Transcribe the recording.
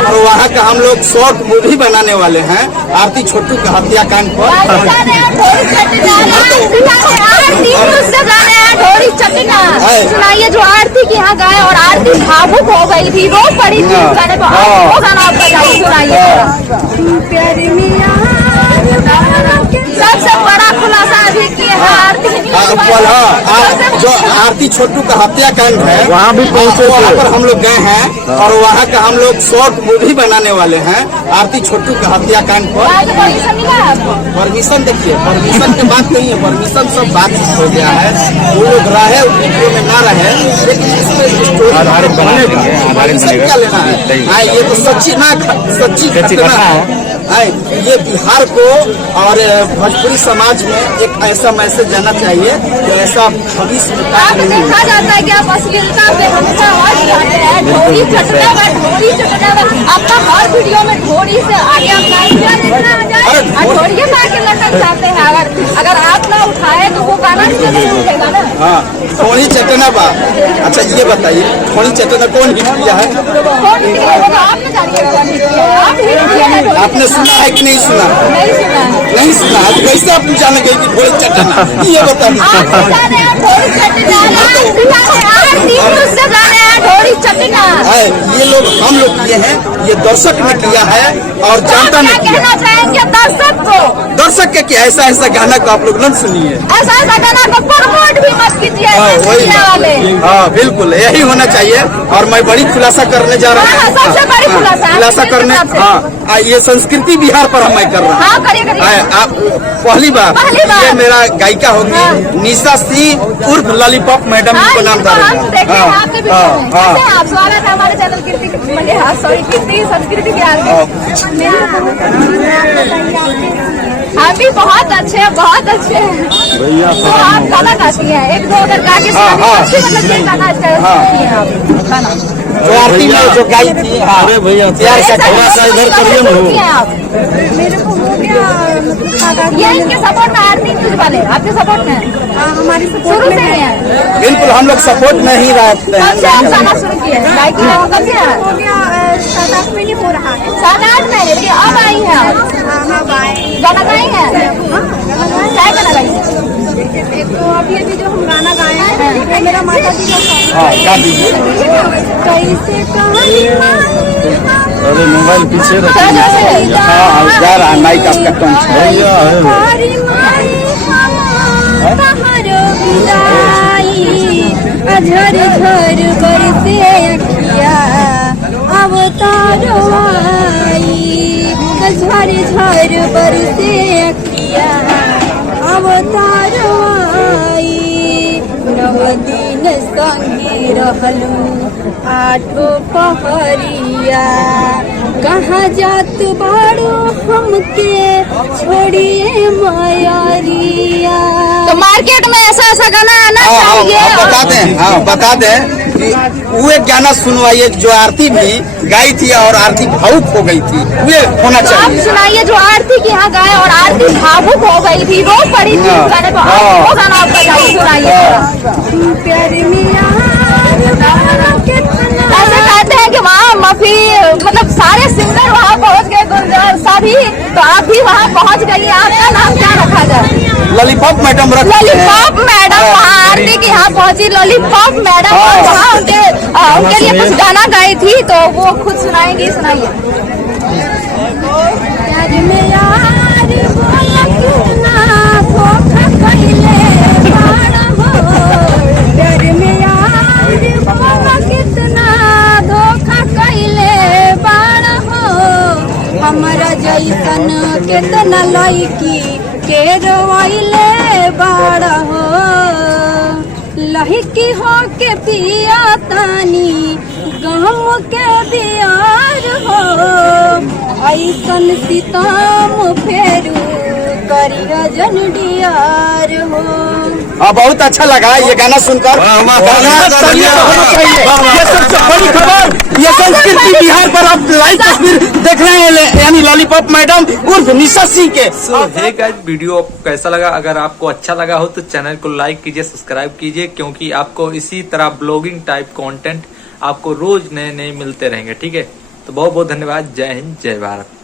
और वहाँ का हम लोग शॉर्ट मूवी बनाने वाले हैं आरती छोटू का हत्याकांड पर। सुनाइए जो आरती के यहाँ गाए और आरती भावुक हो गई थी, रो पड़ी थी उस गाने पर, वो गाना आप बताइए, सुनाइए। सबसे बड़ा खुलासा अभी किया है आरती जो आरती छोटू का हत्याकांड है वहाँ भी पहुँचे, वहाँ पर हम लोग गए हैं और वहाँ का हम लोग शॉर्ट मूवी बनाने वाले हैं आरती छोटू का हत्याकांड पर। परमिशन देखिए, परमिशन की बात नहीं है, परमिशन सब बात हो गया है। वो लोग रहे वीडियो में ना रहे, लेकिन इसमें स्टोरी परमिशन क्या लेना है? ये तो सच्ची घटना है। ये बिहार को और भोजपुरी समाज में एक ऐसा मैसेज जाना चाहिए कि ऐसा भविष्य में देखा जाता है कि आप अश्लीलता पे हमेशा आपका हर वीडियो में ढोरी से आगे आप ढोरिये में आके लटक जाते हैं। अगर आप ना उठाए तो वो गाना नहीं उठेगा ना। हाँ, ठोड़ी चटना बा। अच्छा ये बताइए, ठोड़ी चटना कौन हिट किया है? आपने सुना है कि नहीं सुना? नहीं सुना। कैसे आप जाने गए कि ठोड़ी चटना? ये बताइए। ये लोग हम लोग किए हैं, ये दर्शक ने किया है और जनता ने किया। चाहेंगे दर्शक को, दर्शक के क्या ऐसा गाना को आप लोग न सुनिए, ऐसा गाना को प्रमोट भी मत कीजिए। हाँ बिल्कुल यही होना चाहिए। और मैं बड़ी खुलासा करने जा रहा हूँ, सबसे बड़ी खुलासा करने। हाँ, ये संस्कृति बिहार पर हम कर रहा हूँ। आप पहली बार ये मेरा गायिका होगी निशा सिंह उर्फ लॉलीपॉप मैडम को नाम था। हमारे चैनल कीर्ति संस्कृति बिहार में हम भी बहुत अच्छे हैं भैया। तो आप गाना गाती हैं, एक दो अगर गा के गाना जो आरती में जो गाई थी। अरे भैया थोड़ा सा इधर करिए ना। मेरे को हो गया ये इनके सपोर्ट में आरती न्यूज वाले आपके सपोर्ट में हमारी शुरू से ही है। बिल्कुल हम लोग सपोर्ट में ही रहते हैं। गाना शुरू किए हो गया 7-8 महीने हो रहा है। 7-8 महीने अब आई है गाना गाई है। क्या गाना गाई? तो अभी जो हम गाना गाए हैं मेरा माता जी का कैसे अरे मोबाइल पीछे रखिए। जा रहा माइक आपका कौन झर झर बरसे अखिया अवतारो आई, झर झर बरसे अखिया अवतारो आई। 9 दिन संगे रहलू 8 पहरिया, कहाँ जात बाड़ो हमके छोड़िए मायारिया। तो मार्केट में ऐसा गाना आना चाहिए। बता दें कि वो एक गाना सुनवाइए जो आरती भी गाई थी और आरती भावुक हो गई थी, ये होना चाहिए। आप सुनाइए जो आरती के यहाँ गाए और आरती भावुक हो गई थी, रो पड़ी थी उस गाने पर, वो गाना आप बताइए, सुनाइए। ऐसे कहते हैं कि वहाँ मफी मतलब सारे सिंगर वहाँ पहुँच गए सभी, तो आप भी वहाँ पहुँच गई। आपका नाम क्या रखा जाए? लॉलीपॉप मैडम लॉलीपॉप मैडम वहाँ आरती के यहाँ पहुँची। लॉलीपॉप मैडम वहाँ उनके लिए कुछ गाना गाई थी, तो वो खुद सुनाएंगी, सुनाइए। हमारा जैसन केतना लड़की के रोइले बाड़ा हो, लड़की हो के पिया तानी गम के बियार हो, ऐसन सीताम फेरू करिया जन डियार हो। बहुत अच्छा लगा ये गाना सुनकर। ये सबसे बड़ी खबर, ये संस्कृति बिहार पर आप लाइव तस्वीर देख रहे हैं, यानी लॉलीपॉप मैडम उर्फ निशा सिंह के। हे गाइस, वीडियो आपको कैसा लगा? अगर आपको अच्छा लगा हो तो चैनल को लाइक कीजिए, सब्सक्राइब कीजिए, क्योंकि आपको इसी तरह ब्लॉगिंग टाइप कंटेंट आपको रोज नए नए मिलते रहेंगे। ठीक है, तो बहुत बहुत धन्यवाद। जय हिंद, जय भारत।